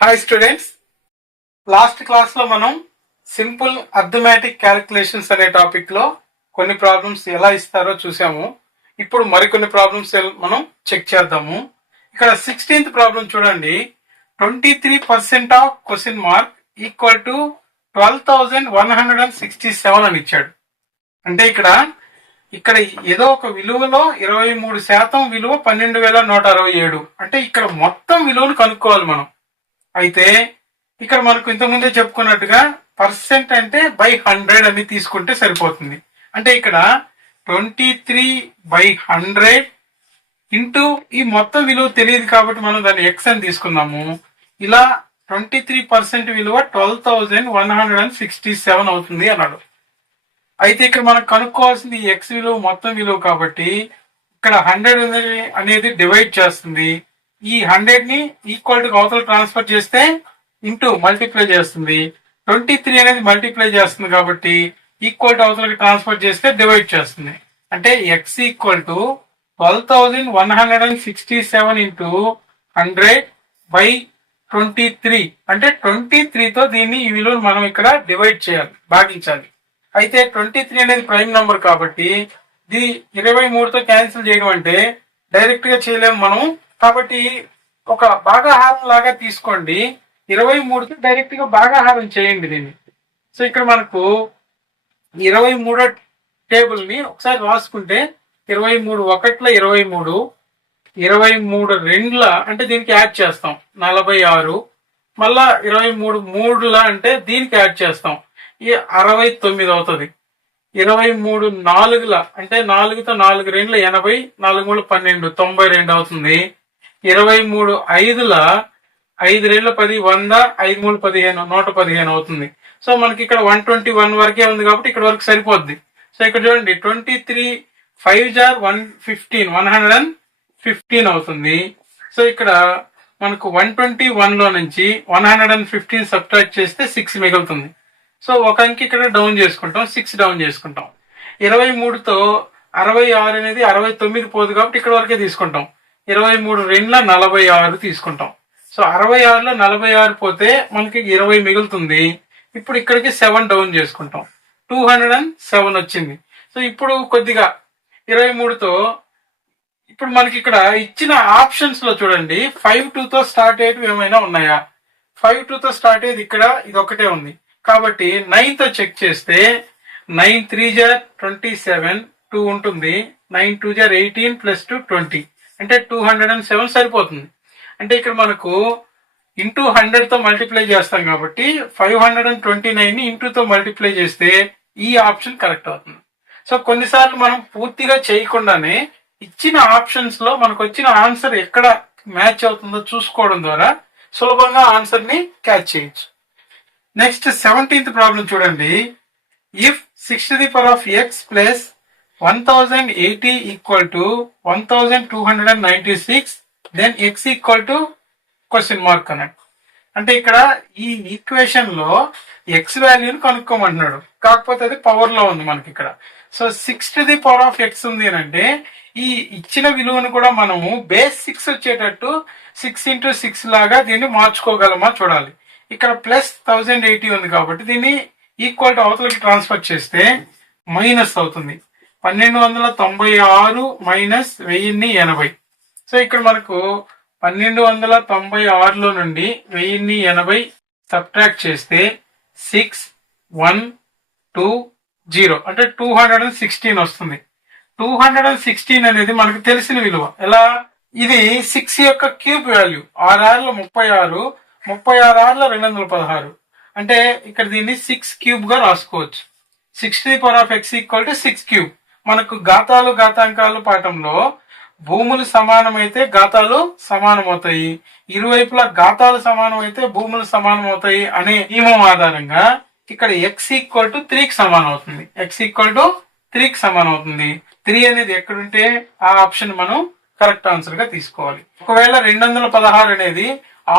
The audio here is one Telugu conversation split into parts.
హాయ్ స్టూడెంట్స్, లాస్ట్ క్లాస్ లో మనం సింపుల్ అర్థమెటిక్ క్యాలిక్యులేషన్స్ అనే టాపిక్ లో కొన్ని ప్రాబ్లమ్స్ ఎలా ఇస్తారో చూసాము. ఇప్పుడు మరికొన్ని ప్రాబ్లమ్స్ మనం చెక్ చేద్దాము. ఇక్కడ 16th ప్రాబ్లం చూడండి. 23% of question mark equal to 12,167 అని ఇచ్చాడు. అంటే ఇక్కడ ఏదో ఒక విలువలో 23% విలువ 12,167. అంటే ఇక్కడ మొత్తం విలువను కనుక్కోవాలి మనం. అయితే ఇక్కడ మనకు ఇంతకుముందే చెప్పుకున్నట్టుగా పర్సెంట్ అంటే బై 100 అని తీసుకుంటే సరిపోతుంది. అంటే ఇక్కడ 23/100 ఇంటూ ఈ మొత్తం విలువ తెలియదు కాబట్టి మనం దాన్ని ఎక్స్ అని తీసుకున్నాము. ఇలా 23% విలువ 12,167 అవుతుంది అన్నాడు. అయితే ఇక్కడ మనం కనుక్కోవాల్సింది ఎక్స్ విలువ మొత్తం విలువ కాబట్టి ఇక్కడ 100 అనేది డివైడ్ చేస్తుంది. ఈ 100 ని ఈక్వల్ టు అవతల ట్రాన్స్ఫర్ చేస్తే ఇంటూ మల్టిప్లై చేస్తుంది. 23 అనేది మల్టిప్లై చేస్తుంది కాబట్టి ఈక్వల్ టు అవతలకి ట్రాన్స్ఫర్ చేస్తే డివైడ్ చేస్తుంది. అంటే ఎక్స్ ఈక్వల్ టు 12,167 ఇంటూ 100/23. అంటే 23తో దీన్ని ఈ విలువను మనం ఇక్కడ డివైడ్ చేయాలి, భాగించాలి. అయితే 23 అనేది ప్రైమ్ నంబర్ కాబట్టి ఇది 23తో క్యాన్సిల్ చేయడం అంటే డైరెక్ట్ గా చేయలేము మనం. కాబట్టి ఒక భాగాహారం లాగా తీసుకోండి. 23తో డైరెక్ట్ గా భాగాహారం చేయండి దీన్ని. సో ఇక్కడ మనకు 23 టేబుల్ ని ఒకసారి రాసుకుంటే 23 ఒకట్ల 23, 23 రెండ్ల అంటే దీనికి యాడ్ చేస్తాం 46, మళ్ళా 23 మూడుల అంటే దీనికి యాడ్ చేస్తాం 69 అవుతుంది. 23 నాలుగుల అంటే 4తో 4 రెండ్ల 80, 4 మూడు 12, 92 అవుతుంది. 23 ఐదుల 5 రెండ్ల 10, 100, 5 మూడు 15, 115 అవుతుంది. సో మనకి ఇక్కడ 121 వరకే ఉంది కాబట్టి ఇక్కడ వరకు సరిపోద్ది. సో ఇక్కడ చూడండి 23 5 జార్ 115 అవుతుంది. సో ఇక్కడ మనకు 121 లో నుంచి 115 సబ్ట్రాక్ట్ చేస్తే 6 మిగులుతుంది. సో ఒక అంకి ఇక్కడ డౌన్ చేసుకుంటాం, 6 డౌన్ చేసుకుంటాం. 23తో 66 అనేది 69 పోదు కాబట్టి ఇక్కడ వరకే తీసుకుంటాం. 23 రెండ్ల 46 తీసుకుంటాం. సో 66లో 46 పోతే మనకి 20 మిగులుతుంది. ఇప్పుడు ఇక్కడికి 7 డౌన్ చేసుకుంటాం, 207 వచ్చింది. సో ఇప్పుడు కొద్దిగా 23తో ఇప్పుడు మనకి ఇక్కడ ఇచ్చిన ఆప్షన్స్ లో చూడండి 5-2తో స్టార్ట్ అయ్యేవి ఏమైనా ఉన్నాయా? 5-2తో స్టార్ట్ అయ్యేది ఇక్కడ ఇది ఒకటే ఉంది కాబట్టి 9తో చెక్ చేస్తే 9 3 జార్ 27, 2 ఉంటుంది. 9 2 జార్ 18 ప్లస్ 2 20 అంటే 207 సరిపోతుంది. అంటే ఇక్కడ మనకు ఇంటూ 100తో మల్టిప్లై చేస్తాం కాబట్టి 529 ని ఇంటూతో మల్టిప్లై చేస్తే ఈ ఆప్షన్ కరెక్ట్ అవుతుంది. సో కొన్నిసార్లు మనం పూర్తిగా చేయకుండానే ఇచ్చిన ఆప్షన్స్ లో మనకు వచ్చిన ఆన్సర్ ఎక్కడ మ్యాచ్ అవుతుందో చూసుకోవడం ద్వారా సులభంగా ఆన్సర్ ని క్యాచ్ చేయొచ్చు. నెక్స్ట్ 17th ప్రాబ్లం చూడండి. If 6x plus 1080 equal to 1296 then x equal to question mark అన్నట్టు. అంటే ఇక్కడ ఈ ఈక్వేషన్ లో ఎక్స్ వాల్యూని కనుక్కోమంటున్నాడు, కాకపోతే అది పవర్ లో ఉంది మనకి ఇక్కడ. సో 6x ఉంది అని అంటే ఈ ఇచ్చిన విలువను కూడా మనము బేస్ 6 వచ్చేటట్టు 6 into 6 లాగా దీన్ని మార్చుకోగలమా చూడాలి. ఇక్కడ ప్లస్ 1080 ఉంది కాబట్టి దీన్ని ఈక్వల్ టు అవతలకి ట్రాన్స్ఫర్ చేస్తే మైనస్ అవుతుంది. 1296 మైనస్ 1080. సో ఇక్కడ మనకు 1296లో నుండి 1080 సబ్ట్రాక్ట్ చేస్తే 6120 అంటే 216 వస్తుంది. 216 అనేది మనకు తెలిసిన విలువ. ఎలా? ఇది 6 యొక్క క్యూబ్ వాల్యూ. 6 36, 36 216 అంటే ఇక్కడ దీన్ని 6 క్యూబ్ గా రాసుకోవచ్చు. 6x equal to 6 cube. మనకు ఘాతాలు ఘాతాంకాలు పాఠంలో భూములు సమానమైతే ఘాతాలు సమానమవుతాయి, ఇరువైపులా ఘాతాలు సమానమైతే భూములు సమానమవుతాయి అనే నియమం ఆధారంగా ఇక్కడ x ఈక్వల్ టు 3కి సమానం అవుతుంది. x ఈక్వల్ టు 3కి సమానం అవుతుంది. 3 అనేది ఎక్కడుంటే ఆ ఆప్షన్ మనం కరెక్ట్ ఆన్సర్ గా తీసుకోవాలి. ఒకవేళ 216 అనేది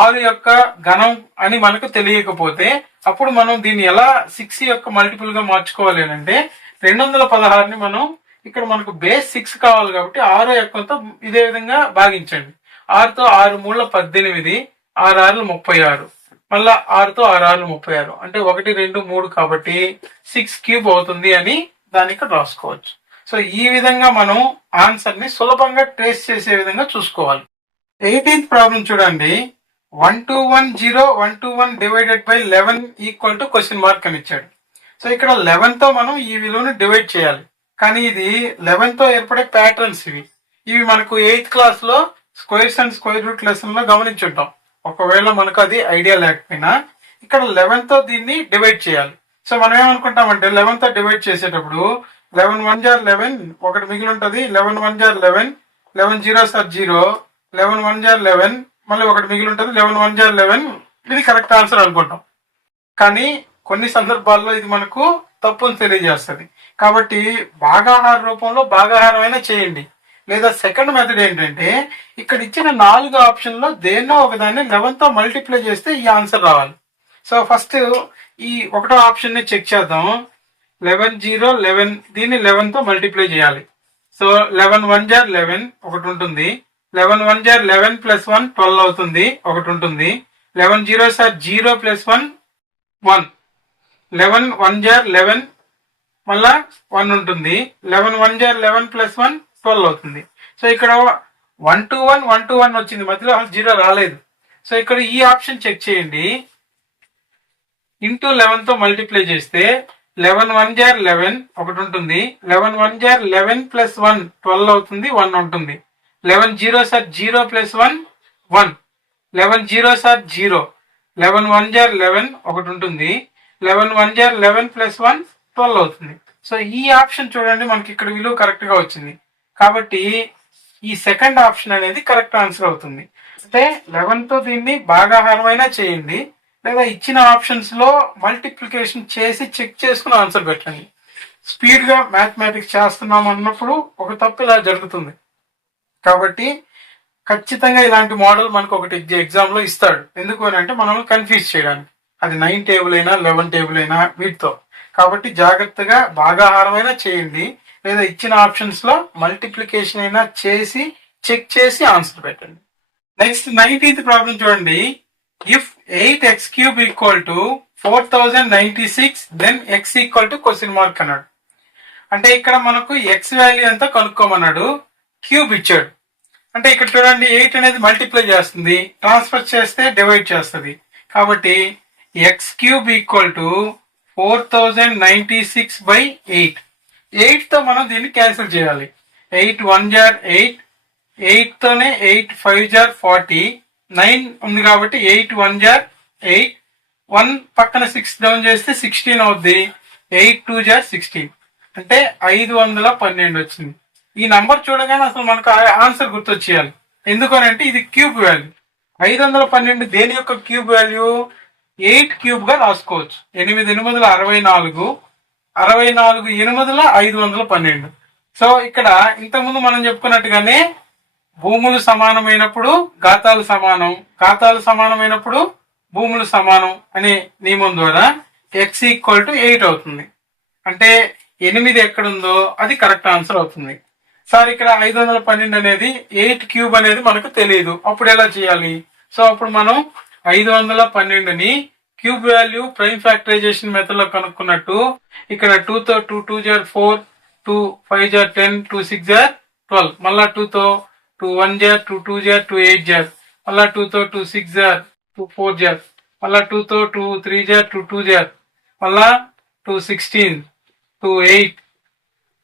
6 యొక్క ఘనం అని మనకు తెలియకపోతే అప్పుడు మనం దీన్ని ఎలా 6 యొక్క మల్టిపుల్ గా మార్చుకోవాలి అంటే 216ని మనం ఇక్కడ మనకు బేస్ 6 కావాలి కాబట్టి 6 యొక్కతో ఇదే విధంగా భాగించండి. 6తో 6 3 18, 6 6 36, మళ్ళా 6తో 6 6 36, అంటే 1 2 3 కాబట్టి 6 క్యూబ్ అవుతుంది అని దానికి రాసుకోవచ్చు. సో ఈ విధంగా మనం ఆన్సర్ ని సులభంగా ట్రేస్ చేసే విధంగా చూసుకోవాలి. 18th ప్రాబ్లం చూడండి. 1210 divided by 11 equal to question mark అని ఇచ్చాడు. సో ఇక్కడ 11 తో మనం ఈ విలువను డివైడ్ చేయాలి. కానీ ఇది 11 తో ఏర్పడే ప్యాటర్న్స్ ఇవి మనకు 8th క్లాస్ లో squares and square root lesson లో గమనించుంటాం. ఒకవేళ మనకు అది ఐడియా లేకపోయినా ఇక్కడ 11 తో దీన్ని డివైడ్ చేయాలి. సో మనం ఏమనుకుంటామంటే 11 తో డివైడ్ చేసేటప్పుడు 11 1 జార్ 11, ఒకటి మిగిలి ఉంటుంది. 11 1 జార్ 11, 11 0 సార్ 0, 11 1 జార్ 11, మళ్ళీ ఒకటి మిగిలి ఉంటుంది. 11 1 జార్ 11, ఇది కరెక్ట్ ఆన్సర్ అనుకుంటాం. కానీ కొన్ని సందర్భాల్లో ఇది మనకు తప్పును తెలియజేస్తుంది. కాబట్టి భాగాహార రూపంలో భాగాహారం అయినా చేయండి. లేదా సెకండ్ మెథడ్ ఏంటంటే ఇక్కడ ఇచ్చిన 4 ఆప్షన్ లో దేన్నో ఒకదాన్ని 11 తో మల్టిప్లై చేస్తే ఈ ఆన్సర్ రావాలి. సో ఫస్ట్ ఈ ఒకటో ఆప్షన్ ని చెక్ చేద్దాం. 11 0 11, దీన్ని 11 తో మల్టిప్లై చేయాలి. సో 11 1 జార్ 11 ఒకటి ఉంటుంది. 11 1 జార్ 11 ప్లస్ 1 12 అవుతుంది, ఒకటి ఉంటుంది. 11 0 సార్ 0 ప్లస్ 1 1, 11 1 జార్ 11 మళ్ళా 1 ఉంటుంది. 11 1 జార్ 11 ప్లస్ 1 12 అవుతుంది. సో ఇక్కడ 1 2 1 1 2 1 వచ్చింది, మధ్యలో 0 రాలేదు. సో ఇక్కడ ఈ ఆప్షన్ చెక్ చేయండి. ఇంటూ 11 తో మల్టిప్లై చేస్తే 11 1 జార్ 11 ఒకటి ఉంటుంది. 11 1 జార్ 11 ప్లస్ 1 12 అవుతుంది, 1 ఉంటుంది. 11 0 సార్ 0 ప్లస్ 1 1, 11 0 సార్ 0, 11 1 జార్ 11 ఒకటి ఉంటుంది. 11 1 జార్ 11 ప్లస్ 1 12 అవుతుంది. సో ఈ ఆప్షన్ చూడండి, మనకి ఇక్కడ విలువ కరెక్ట్ గా వచ్చింది. కాబట్టి ఈ సెకండ్ ఆప్షన్ అనేది కరెక్ట్ ఆన్సర్ అవుతుంది. అంటే 11 తో దీన్ని భాగాహారం అయినా చేయండి, లేదా ఇచ్చిన ఆప్షన్స్ లో మల్టిప్లికేషన్ చేసి చెక్ చేసుకుని ఆన్సర్ పెట్టండి. స్పీడ్ గా మ్యాథమెటిక్స్ చేస్తున్నాం అన్నప్పుడు ఒక తప్పు ఇలా జరుగుతుంది. కాబట్టి ఖచ్చితంగా ఇలాంటి మోడల్ మనకు ఒకటి ఎగ్జామ్ లో ఇస్తాడు. ఎందుకు అని అంటే మనల్ని కన్ఫ్యూజ్ చేయడానికి. అది 9 టేబుల్ అయినా 11 టేబుల్ అయినా వీటితో. కాబట్టి జాగ్రత్తగా భాగాహారం అయినా చేయండి, లేదా ఇచ్చిన ఆప్షన్స్ లో మల్టిప్లికేషన్ అయినా చేసి చెక్ చేసి ఆన్సర్ పెట్టండి. నెక్స్ట్ 19th ప్రాబ్లం చూడండి. If 8x cube equal to 4096 then x equal to question mark అన్నాడు. అంటే ఇక్కడ మనకు x వాల్యూ ఎంత కనుక్కోమన్నాడు, క్యూబ్ ఇచ్చాడు. అంటే ఇక్కడ చూడండి 8 అనేది మల్టిప్లై చేస్తుంది, ట్రాన్స్ఫర్ చేస్తే డివైడ్ చేస్తుంది. కాబట్టి x cube equal to 4096 by 8. 8 తో మనం దీన్ని క్యాన్సిల్ చేయాలి. 8 1 జార్ 8, 8 తోనే 8 5 జార్ 40, 9 ఉంది కాబట్టి 8 1 జార్ 8, 1 పక్కన 6 డౌన్ చేస్తే 16 అవుద్ది. 8 2 జార్ 16, అంటే 512 వచ్చింది. ఈ నంబర్ చూడగానే అసలు మనకు ఆన్సర్ గుర్తొచ్చేయాలి. ఎందుకనంటే ఇది క్యూబ్ వాల్యూ. 512 దేని యొక్క క్యూబ్ వాల్యూ? 8 క్యూబ్ గా రాసుకోవచ్చు. 8 8 64, 64 8 512. సో ఇక్కడ ఇంతకుముందు మనం చెప్పుకున్నట్టుగానే భూములు సమానమైనప్పుడు ఘాతాలు సమానం, ఘాతాలు సమానమైనప్పుడు భూములు సమానం అనే నియమం ద్వారా x ఈక్వల్ టు 8 అవుతుంది. అంటే 8 ఎక్కడుందో అది కరెక్ట్ ఆన్సర్ అవుతుంది. సార్ ఇక్కడ 512 అనేది 8 క్యూబ్ అనేది మనకు తెలియదు, అప్పుడు ఎలా చేయాలి? సో అప్పుడు మనం 512ని cube value prime factorisation method లో కనుక్కున్నట్టు ఇక్కడ 2 తో 2 2 జార్ 4, 2 5 జార్ 10, 2 6 జార్ 12, మళ్ళా 2 తో 2 1 జార్ 2 2 జార్ 2 8 జార్, మళ్ళా 2 తో 2 6 జార్ 2 4 జార్, మళ్ళా 2 తో 2 3 జార్ 2 2 జార్, మళ్ళా 2 16, 2 8,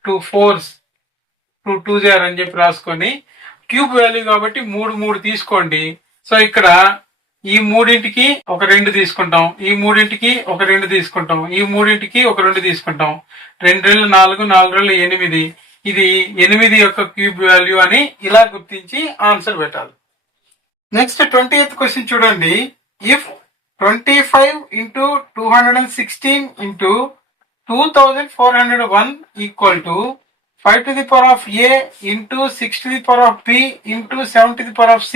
2 4s, 2 2 జార్ అని చెప్పి రాసుకొని క్యూబ్ వాల్యూ కాబట్టి 3 3 తీసుకోండి. సో ఇక్కడ ఈ మూడింటికి ఒక 2 తీసుకుంటాం, ఈ మూడింటికి ఒక 2 తీసుకుంటాం, ఈ మూడింటికి ఒక 2 తీసుకుంటాం. 2 2 4, 4 2 8, ఇది 8 యొక్క క్యూబ్ వాల్యూ అని ఇలా గుర్తించి ఆన్సర్ పెట్టాలి. నెక్స్ట్ 20th క్వశ్చన్ చూడండి. If 25 into 216 into 2401 equal to 5 to the power of a into 6 to the power of b into 7 to the power of c,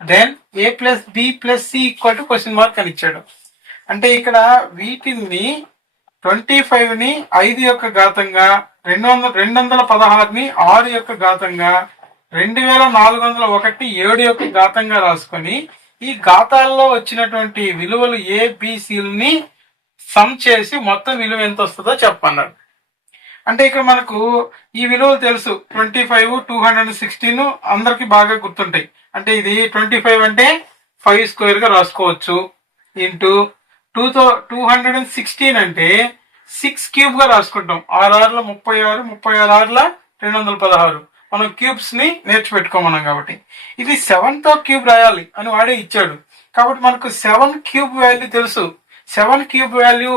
then a plus b plus c equal to question mark అని ఇచ్చాడు. అంటే ఇక్కడ వీటిని 25ని 5 యొక్క ఘాతంగా, 216ని 6 యొక్క ఘాతంగా, 2401 7 యొక్క ఘాతంగా రాసుకొని ఈ ఘాతాల్లో వచ్చినటువంటి విలువలు ఏబిసిల్ని సమ్ చేసి మొత్తం విలువ ఎంత వస్తుందో చెప్పన్నాడు. అంటే ఇక్కడ మనకు ఈ విలువలు తెలుసు, 25, 216 అందరికి బాగా గుర్తుంటాయి. అంటే ఇది 25 అంటే 5 స్క్వేర్ గా రాసుకోవచ్చు, ఇంటూ 216 అంటే 6 క్యూబ్ గా రాసుకుంటాం. 6 36, 36 216. మనం క్యూబ్స్ ని నేర్చిపెట్టుకోమన్నాం కాబట్టి ఇది 7 తో క్యూబ్ రాయాలి అని వాడే ఇచ్చాడు. కాబట్టి మనకు 7 క్యూబ్ వాల్యూ తెలుసు. 7 క్యూబ్ వాల్యూ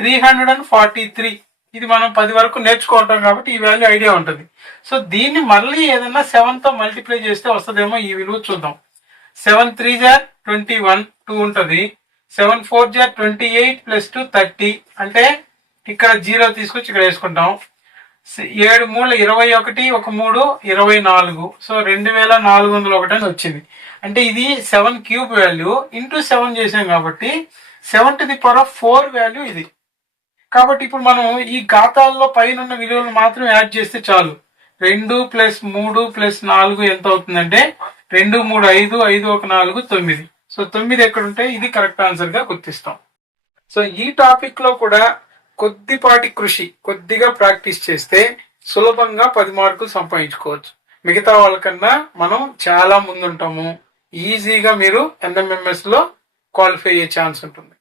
343. ఇది మనం 10 వరకు నేర్చుకుంటాం కాబట్టి ఈ వాల్యూ ఐడియా ఉంటుంది. సో దీన్ని మళ్ళీ ఏదన్నా 7 తో మల్టిప్లై చేస్తే వస్తుందేమో, ఈ విలువ చూద్దాం. 7 3 జార్ 21, 2 ఉంటుంది. 7 4 జార్ 28 ప్లస్ 2 30. అంటే ఇక్కడ 0 తీసుకొచ్చి ఇక్కడ వేసుకుంటాం. 7 3 21, 1 3 24. సో 2401 అని వచ్చింది. అంటే ఇది 7 క్యూబ్ వాల్యూ ఇంటూ 7 చేసాం కాబట్టి 7 to the power of 4 value ఇది. కాబట్టి ఇప్పుడు మనం ఈ ఘాతాల్లో పైన ఉన్న విలువలు మాత్రం యాడ్ చేస్తే చాలు. 2 + 3 + 4 ఎంత అవుతుందంటే 2 3 5, 5 1 4 9. సో 9 ఎక్కడ ఉంటే ఇది కరెక్ట్ ఆన్సర్ గా గుర్తిస్తాం. సో ఈ టాపిక్ లో కూడా కొద్దిపాటి కృషి, కొద్దిగా ప్రాక్టీస్ చేస్తే సులభంగా 10 మార్కులు సంపాదించుకోవచ్చు. మిగతా వాళ్ళకన్నా మనం చాలా ముందుంటాము. ఈజీగా మీరు NMMS లో క్వాలిఫై అయ్యే ఛాన్స్ ఉంటుంది.